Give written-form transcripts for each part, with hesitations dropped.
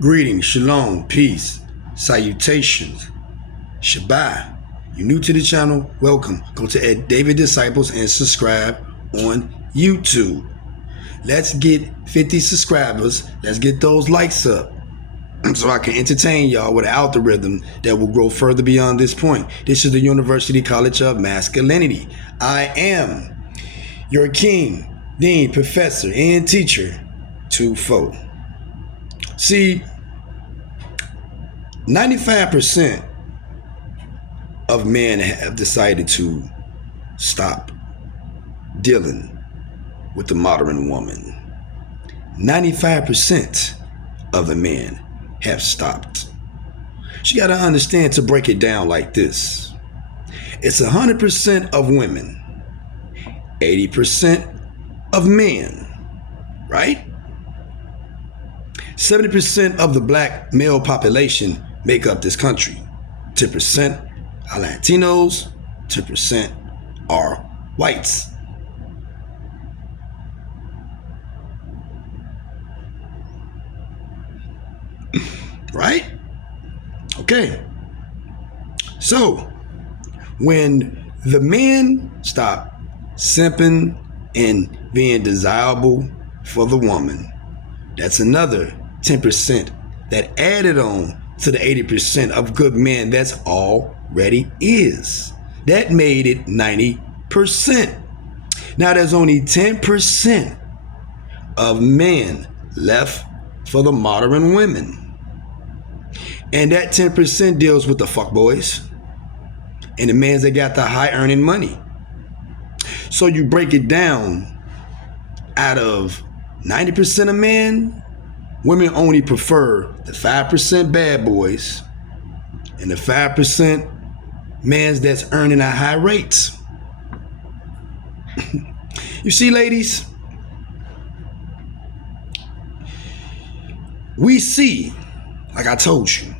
Greetings, shalom, peace, salutations, Shabbat. You're new to the channel, welcome. Go to Ed David Disciples and subscribe on YouTube. Let's get 50 subscribers. Let's get those likes up so I can entertain y'all with an algorithm that will grow further beyond this point. This is the University College of Masculinity. I am your king, dean, professor, and teacher, Twofold. See, 95% of men have decided to stop dealing with the modern woman. 95% of the men have stopped. So you got to understand, to break it down like this. It's 100% of women, 80% of men, right? 70% of the black male population make up this country. 10% are Latinos, 10% are whites. Right? Okay. So, when the men stop simping and being desirable for the woman, that's another 10% that added on to the 80% of good men that's already is. That made it 90%. Now there's only 10% of men left for the modern women. And that 10% deals with the fuckboys and the men that got the high earning money. So you break it down, out of 90% of men, women only prefer the 5% bad boys and the 5% men that's earning at high rates. You see, ladies, we see, like I told you,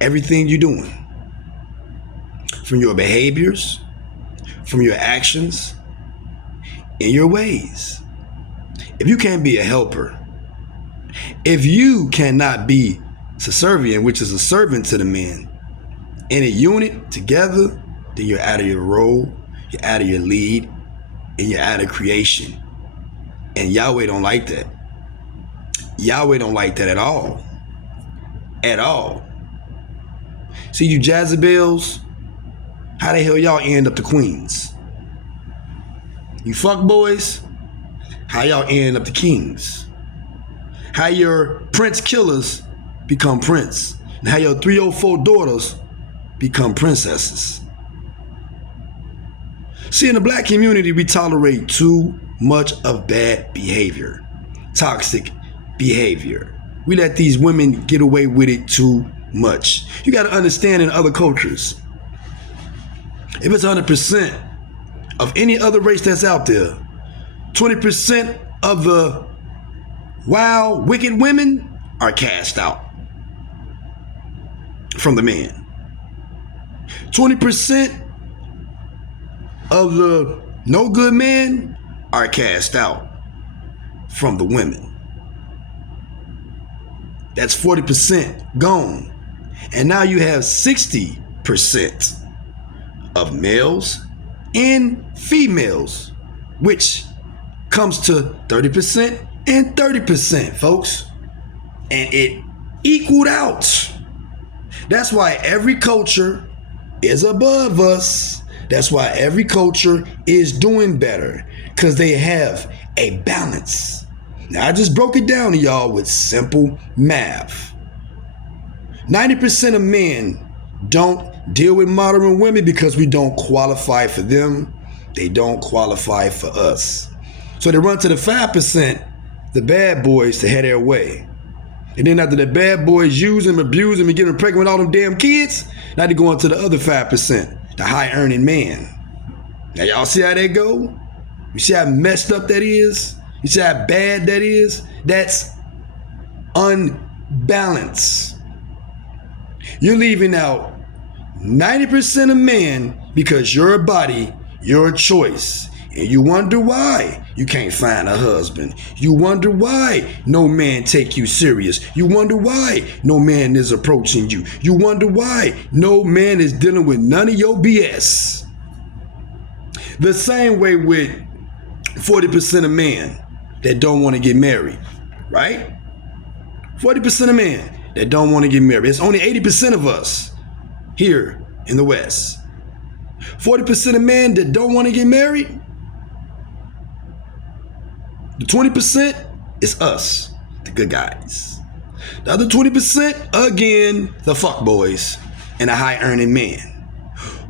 everything you're doing, from your behaviors, from your actions, and your ways. If you can't be a helper, if you cannot be subservient, which is a servant to the men, in a unit together, then you're out of your role, you're out of your lead, and you're out of creation. And Yahweh don't like that. Yahweh don't like that at all. At all. See, you Jezebels, how the hell y'all end up the queens? You fuck boys, how y'all end up the kings? How your prince killers become prince, and how your 304 daughters become princesses. See, in the black community, we tolerate too much of bad behavior, toxic behavior. We let these women get away with it too much. You got to understand, in other cultures, if it's 100% of any other race that's out there, 20% of the wild, wicked women are cast out from the men. 20% of the no good men are cast out from the women. That's 40% gone. And now you have 60% of males and females, which comes to 30% and 30%, folks. And it equaled out. That's why every culture is above us. That's why every culture is doing better, because they have a balance. Now, I just broke it down to y'all with simple math. 90% of men don't deal with modern women because we don't qualify for them. They don't qualify for us. So they run to the 5%, the bad boys, to have their way. And then after the bad boys use them, abuse them, and get them pregnant with all them damn kids, now they go on to the other 5%, the high earning man. Now y'all see how that go? You see how messed up that is? You see how bad that is? That's unbalanced. You're leaving out 90% of men because your body, your choice. And you wonder why you can't find a husband. You wonder why no man take you serious. You wonder why no man is approaching you. You wonder why no man is dealing with none of your BS. The same way with 40% of men that don't want to get married, right? 40% of men that don't want to get married. It's only 80% of us here in the West. 40% of men that don't want to get married. The 20% is us, the good guys. The other 20%, again, the fuck boys and the high earning men.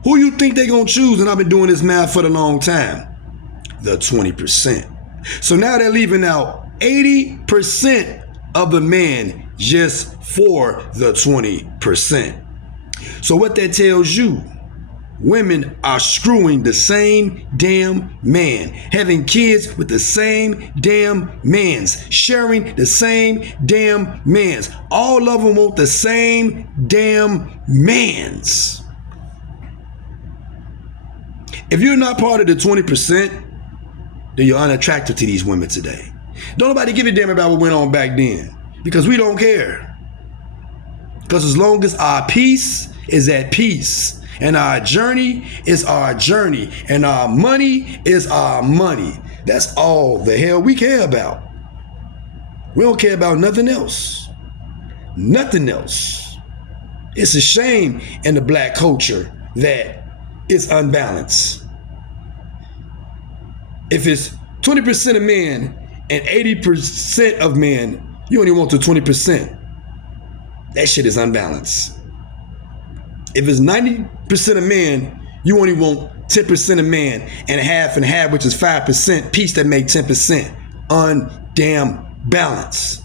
Who you think they gonna choose? And I've been doing this math for a long time. The 20%. So now they're leaving out 80% of the men just for the 20%. So what that tells you, women are screwing the same damn man, having kids with the same damn mans, sharing the same damn mans. All of them want the same damn mans. If you're not part of the 20%, then you're unattractive to these women today. Don't nobody give a damn about what went on back then, because we don't care. Because as long as our peace is at peace, and our journey is our journey, and our money is our money, that's all the hell we care about. We don't care about nothing else. Nothing else. It's a shame in the black culture that it's unbalanced. If it's 20% of men and 80% of men, you only want the 20%. That shit is unbalanced. If it's 90% of men, you only want 10% of men and half, which is 5%, piece that make 10%. Undamn balance.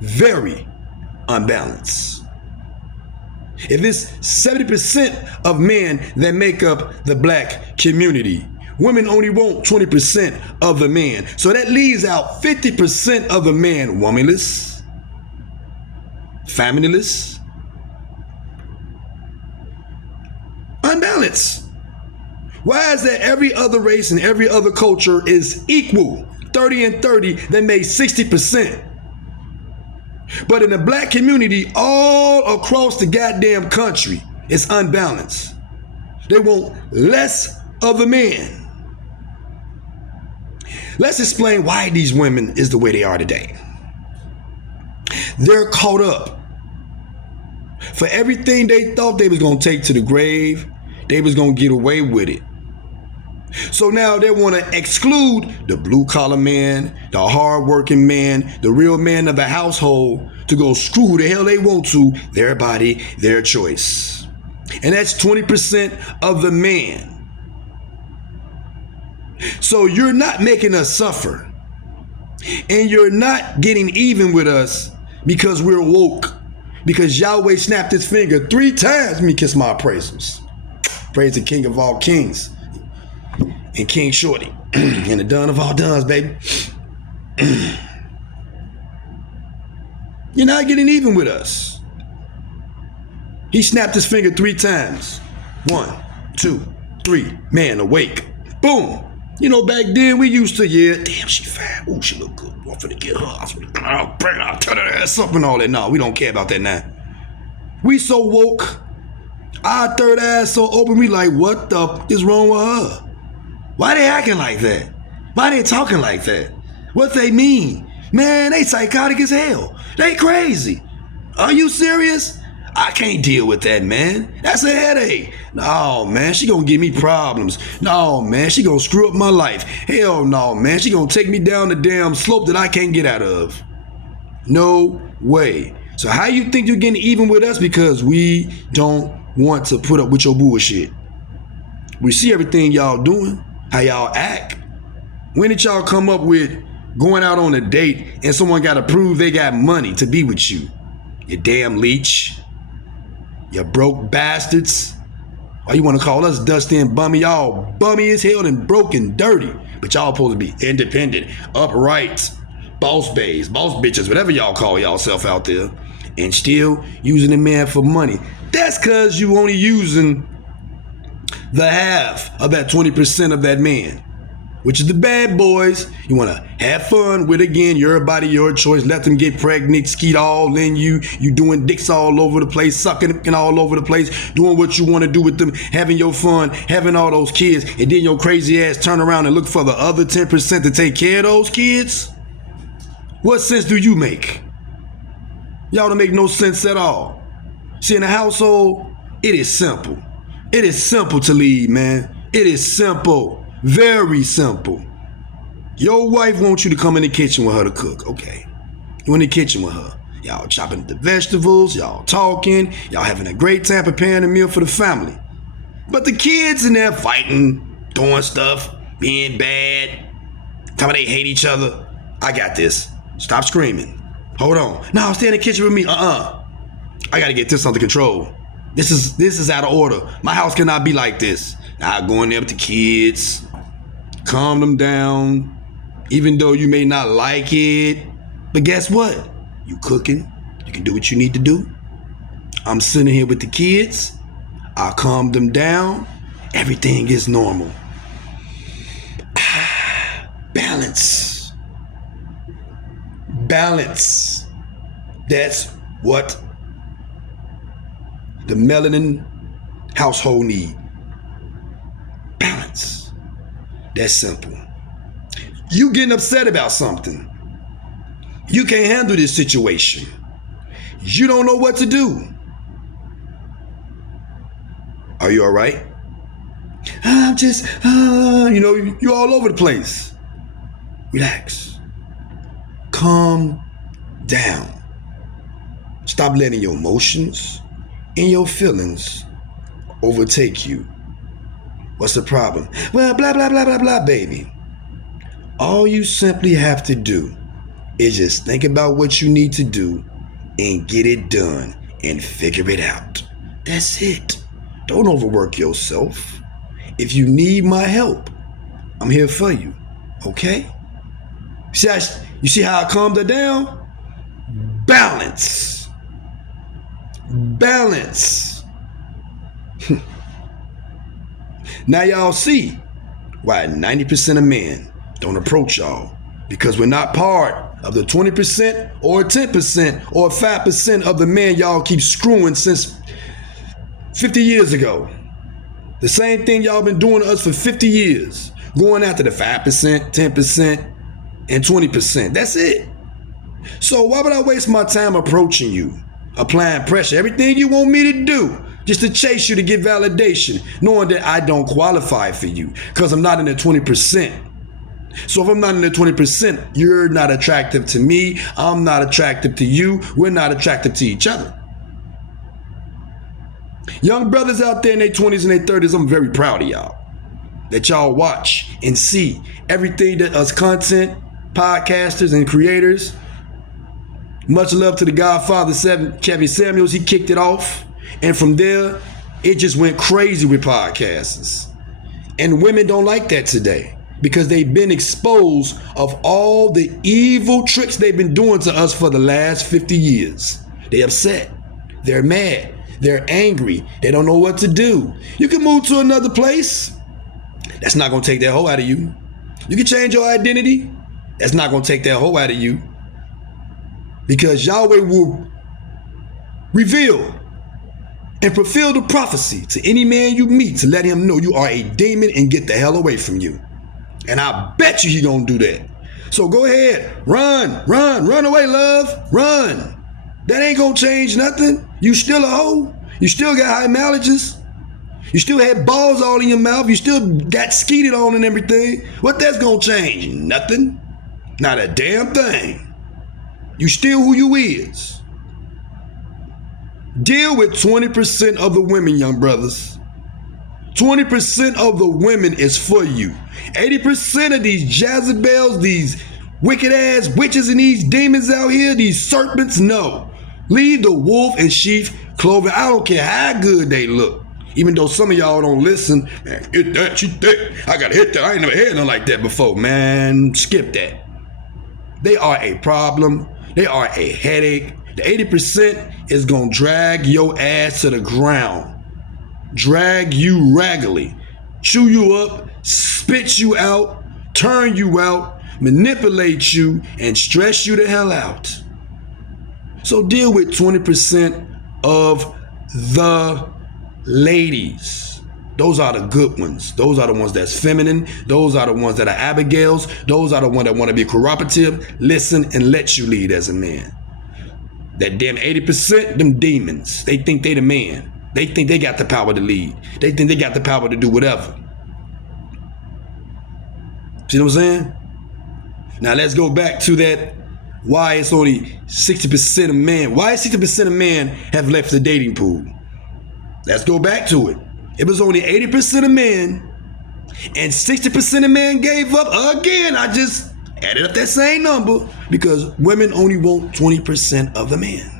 Very unbalanced. If it's 70% of men that make up the black community, women only want 20% of the man. So that leaves out 50% of the man womanless, familyless, unbalanced. Why is that every other race and every other culture is equal? 30 and 30, they made 60%. But in the black community, all across the goddamn country, it's unbalanced. They want less of the man. Let's explain why these women is the way they are today. They're caught up. For everything they thought they was going to take to the grave, they was going to get away with it. So now they want to exclude the blue collar man, the hard working man, the real man of the household to go screw who the hell they want to, their body, their choice. And that's 20% of the man. So you're not making us suffer. And you're not getting even with us because we're woke. Because Yahweh snapped his finger 3 times. Let me kiss my appraisals. Praise the King of all kings. And King Shorty. And the Dun of all duns, baby. You're not getting even with us. He snapped his finger 3 times. 1, 2, 3. Man, awake. Boom. You know, back then we used to, yeah, damn, she fat. Ooh, she look good. I'm finna get her. I'm finna bring her, turn her ass up and all that. No, we don't care about that now. We so woke. Our third ass so open, we like, what the f is wrong with her? Why they acting like that? Why they talking like that? What they mean? Man, they psychotic as hell. They crazy. Are you serious? I can't deal with that, man. That's a headache. No, man, she gonna give me problems. No, man, she gonna screw up my life. Hell no, man, she gonna take me down the damn slope that I can't get out of. No way. So how you think you're getting even with us? Because we don't want to put up with your bullshit. We see everything y'all doing, how y'all act. When did y'all come up with going out on a date and someone gotta prove they got money to be with you? You damn leech. You broke bastards. Why you want to call us dusty and bummy? Y'all bummy as hell and broke and dirty. But y'all supposed to be independent, upright, boss babes, boss bitches, whatever y'all call y'all self out there. And still using the man for money. That's because you only using the half of that 20% of that man. which is the bad boys. You want to have fun with, again, your body, your choice. Let them get pregnant, skeet all in you. You doing dicks all over the place, sucking all over the place, doing what you want to do with them, having your fun, having all those kids, and then your crazy ass turn around and look for the other 10% to take care of those kids? What sense do you make? Y'all don't make no sense at all. See, in a household, it is simple. It is simple to lead, man. It is simple. Very simple. Your wife wants you to come in the kitchen with her to cook. Okay. You in the kitchen with her. Y'all chopping the vegetables. Y'all talking. Y'all having a great time preparing a meal for the family. But the kids in there fighting, doing stuff, being bad, telling they hate each other. I got this. Stop screaming. Hold on. No, stay in the kitchen with me. I got to get this under control. This is out of order. My house cannot be like this. I go in there with the kids, calm them down, even though you may not like it. But guess what? You cooking. You can do what you need to do. I'm sitting here with the kids. I calm them down. Everything is normal. Balance. Balance. That's what the melanin household need. Balance. That's simple. You getting upset about something. You can't handle this situation. You don't know what to do. Are you all right? I'm just, you're all over the place. Relax. Calm down. Stop letting your emotions and your feelings overtake you. What's the problem? Well, blah, blah, blah, blah, blah, baby. All you simply have to do is just think about what you need to do and get it done and figure it out. That's it. Don't overwork yourself. If you need my help, I'm here for you. Okay? You see how I calmed her down? Balance. Balance. Now y'all see why 90% of men don't approach y'all, because we're not part of the 20% or 10% or 5% of the men y'all keep screwing since 50 years ago. The same thing y'all been doing to us for 50 years, going after the 5%, 10%, and 20%. That's it. So why would I waste my time approaching you, applying pressure, everything you want me to do, just to chase you to get validation, knowing that I don't qualify for you because I'm not in the 20%. So if I'm not in the 20%, you're not attractive to me, I'm not attractive to you, we're not attractive to each other. Young brothers out there in their 20s and their 30s, I'm very proud of y'all. That y'all watch and see everything that us content, podcasters, and creators. Much love to the Godfather, Kevin Samuels. He kicked it off. And from there, it just went crazy with podcasters. And women don't like that today because they've been exposed of all the evil tricks they've been doing to us for the last 50 years. They upset. They're mad. They're angry. They don't know what to do. You can move to another place. That's not going to take that hoe out of you. You can change your identity. That's not going to take that hoe out of you. Because Yahweh will reveal and fulfill the prophecy to any man you meet to let him know you are a demon and get the hell away from you. And I bet you he gonna do that. So go ahead, run away, love, run. That ain't gonna change nothing. You still a hoe. You still got high mileages. You still had balls all in your mouth. You still got skeeted on and everything. What that's gonna change? Nothing. Not a damn thing. You still who you is. Deal with 20% of the women, young brothers. 20% of the women is for you. 80% of these Jezebels, these wicked ass witches and these demons out here, these serpents, no. Leave the wolf in sheep clothing. I don't care how good they look. Even though some of y'all don't listen, man, hit that, shoot that. I gotta hit that. I ain't never had nothing like that before, man. Skip that. They are a problem. They are a headache. The 80% is gonna drag your ass to the ground. Drag you raggedly. Chew you up, spit you out, turn you out, manipulate you, and stress you the hell out. So deal with 20% of the ladies. Those are the good ones. Those are the ones that's feminine. Those are the ones that are Abigails. Those are the ones that want to be cooperative, listen, and let you lead as a man. That damn 80%, them demons. They think they the man. They think they got the power to lead. They think they got the power to do whatever. See what I'm saying? Now let's go back to that. Why it's only 60% of men. Why 60% of men have left the dating pool? Let's go back to it. It was only 80% of men and 60% of men gave up. Again, I just added up that same number because women only want 20% of the man.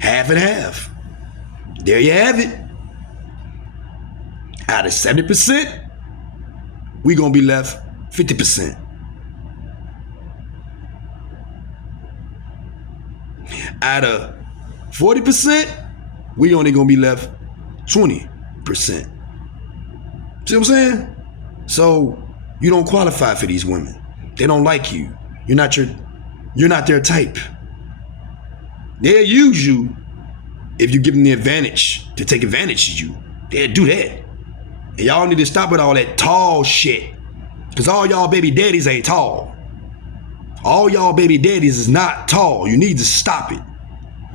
Half and half. There you have it. Out of 70%, we're going to be left 50%. Out of 40%, we only going to be left 20%. See what I'm saying? So you don't qualify for these women. They don't like you. You're not their type. They'll use you if you give them the advantage to take advantage of you. They'll do that. And y'all need to stop with all that tall shit. Because all y'all baby daddies ain't tall. All y'all baby daddies is not tall. You need to stop it.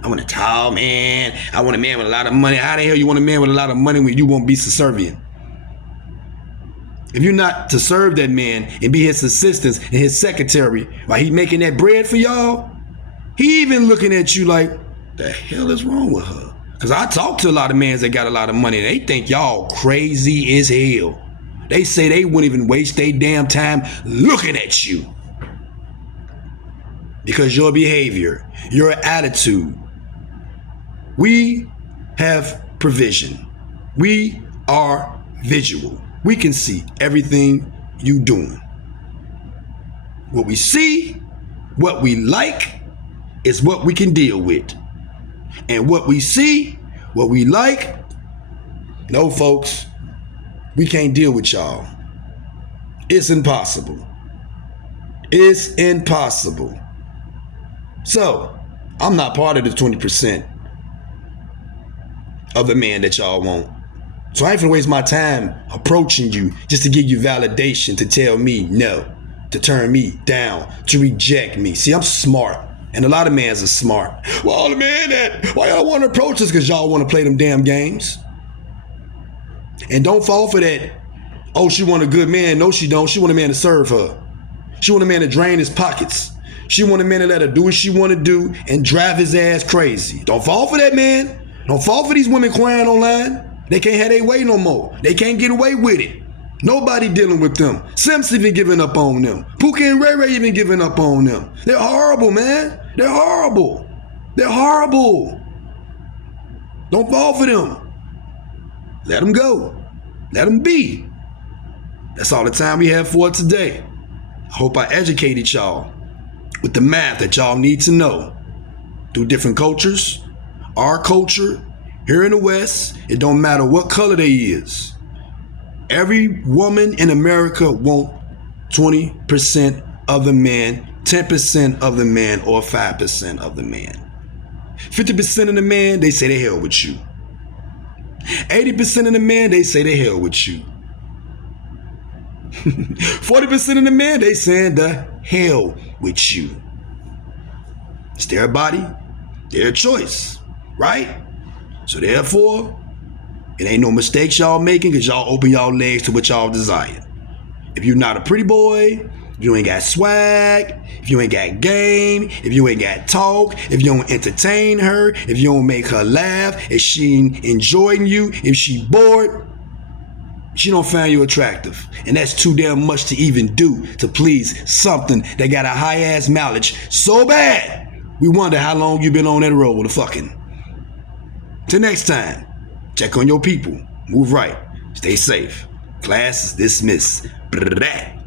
I want a tall man. I want a man with a lot of money. How the hell you want a man with a lot of money when you won't be subservient? If you're not to serve that man and be his assistant and his secretary while he making that bread for y'all, he even looking at you like, the hell is wrong with her? Because I talk to a lot of men that got a lot of money and they think y'all crazy as hell. They say they wouldn't even waste their damn time looking at you. Because your behavior, your attitude. We have provision. We are visual. We can see everything you doing. What we see, what we like, is what we can deal with. And what we see, what we like, no folks, we can't deal with y'all. It's impossible. It's impossible. So, I'm not part of the 20% of the man that y'all want. So I ain't gonna waste my time approaching you just to give you validation, to tell me no, to turn me down, to reject me. See, I'm smart. And a lot of mans are smart. Well, the man why y'all want to approach us? Because y'all want to play them damn games. And don't fall for that. Oh, she want a good man. No, she don't. She want a man to serve her. She want a man to drain his pockets. She want a man to let her do what she want to do and drive his ass crazy. Don't fall for that, man. Don't fall for these women crying online. They can't have their way no more. They can't get away with it. Nobody dealing with them. Simps even giving up on them. Pookie and Ray Ray even giving up on them. They're horrible, man. They're horrible. They're horrible. Don't fall for them. Let them go. Let them be. That's all the time we have for today. I hope I educated y'all with the math that y'all need to know through different cultures. Our culture here in the West, it don't matter what color they is. Every woman in America want 20% of the man, 10% of the man, or 5% of the man. 50% of the man, they say the hell with you. 80% of the man, they say the hell with you. 40% of the men, they saying the hell with you. It's their body, their choice, right? So therefore, it ain't no mistakes y'all making because y'all open y'all legs to what y'all desire. If you're not a pretty boy, if you ain't got swag, if you ain't got game, if you ain't got talk, if you don't entertain her, if you don't make her laugh, if she ain't enjoying you, if she bored, she don't find you attractive. And that's too damn much to even do to please something that got a high ass mileage so bad. We wonder how long you been on that road of fucking. Till next time, check on your people. Move right. Stay safe. Class is dismissed. Blah.